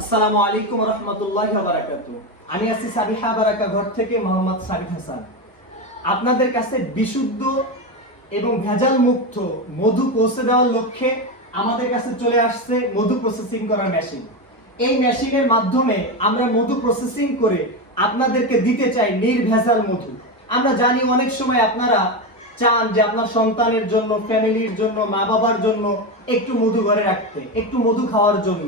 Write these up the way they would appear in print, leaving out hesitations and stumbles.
আসসালামু আলাইকুম রহমতুল্লাহি ওয়া বারাকাতুহু। আমি আছি সাবিহা বারাকা ঘর থেকে মোহাম্মদ সাবিত হাসান। আপনাদের কাছে বিশুদ্ধ এবং ভেজাল মুক্ত মধু পৌঁছে দেওয়ার লক্ষ্যে আমাদের কাছে চলে আসছে মধু প্রসেসিং করার মেশিন। এই মেশিনের মাধ্যমে আমরা মধু প্রসেসিং করে আপনাদেরকে দিতে চাই নির্ভেজাল মধু। আমরা জানি অনেক সময় আপনারা চান যে আপনার সন্তানের জন্য, ফ্যামিলির জন্য, মা বাবার জন্য একটু মধু ঘরে রাখতে, একটু মধু খাওয়ার জন্য।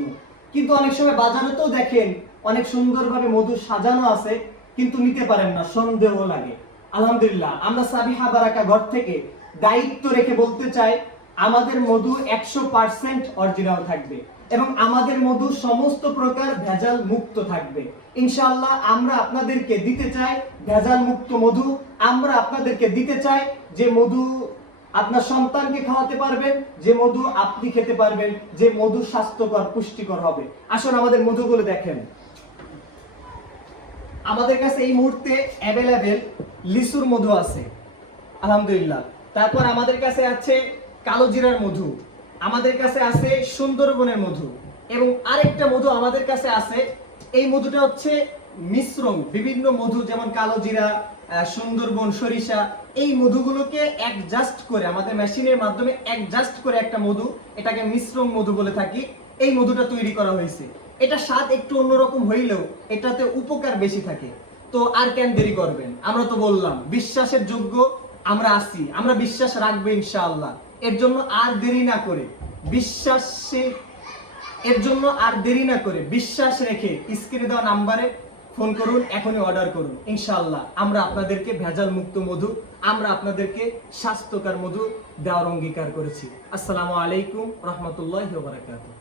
কিন্তু অনেক সময় বাজারে তো দেখেন অনেক সুন্দরভাবে মধু সাজানো আছে, কিন্তু নিতে পারেন না, সন্দেহ লাগে। আলহামদুলিল্লাহ, আমরা সাবিহা বারাকা ঘর থেকে দায়িত্ব রেখে বলতে চাই আমাদের মধু 100% অরিজিনাল থাকবে এবং আমাদের মধু সমস্ত প্রকার ভেজাল মুক্ত থাকবে। ইনশাআল্লাহ আমরা আপনাদেরকে দিতে চাই ভেজাল মুক্ত মধু। আমরা আপনাদেরকে দিতে চাই যে মধু আপনার সন্তানকে খাওয়াতে পারবেন, যে মধু আপনি খেতে পারবেন, যে মধু স্বাস্থ্যকর পুষ্টিকর হবে। আসুন আমাদের মধুগুলো দেখেন। আমাদের কাছে এই মুহূর্তে অ্যাভেলেবেল লিচুর মধু আছে, আলহামদুলিল্লাহ। তারপর আমাদের কাছে আছে কালো জিরার মধু, আমাদের কাছে আছে সুন্দরবনের মধু, এবং আরেকটা মধু আমাদের কাছে আছে। এই মধুটা হচ্ছে মিশ্রণ বিভিন্ন মধু, যেমন কালো জিরা, সুন্দরবন, সরিষা। এই মধুগুলোকে অ্যাডজাস্ট করে আমাদের মেশিনের মাধ্যমে অ্যাডজাস্ট করে একটা মধু, এটাকে মিশ্রণ মধু বলে থাকি, এই মধুটা তৈরি করা হয়েছে। এটা স্বাদ একটু অন্যরকম হইলেও এটাতে উপকার বেশি থাকে। তো আর কেন দেরি করবেন? আমরা তো বললাম বিশ্বাসের যোগ্য আমরা আছি, আমরা বিশ্বাস রাখবো ইনশাআল্লাহ। এর জন্য আর দেরি না করে বিশ্বাস রেখে স্ক্রিনে দেওয়া নাম্বারে ফোন করুন, এখনই অর্ডার করুন। ইনশাআল্লাহ আমরা আপনাদেরকে ভেজাল মুক্ত মধু, আমরা আপনাদেরকে স্বাস্থ্যকর মধু দেওয়ার অঙ্গীকার করেছি। আসসালামু আলাইকুম রহমতুল্লাহি ওয়া বারাকাতুহু।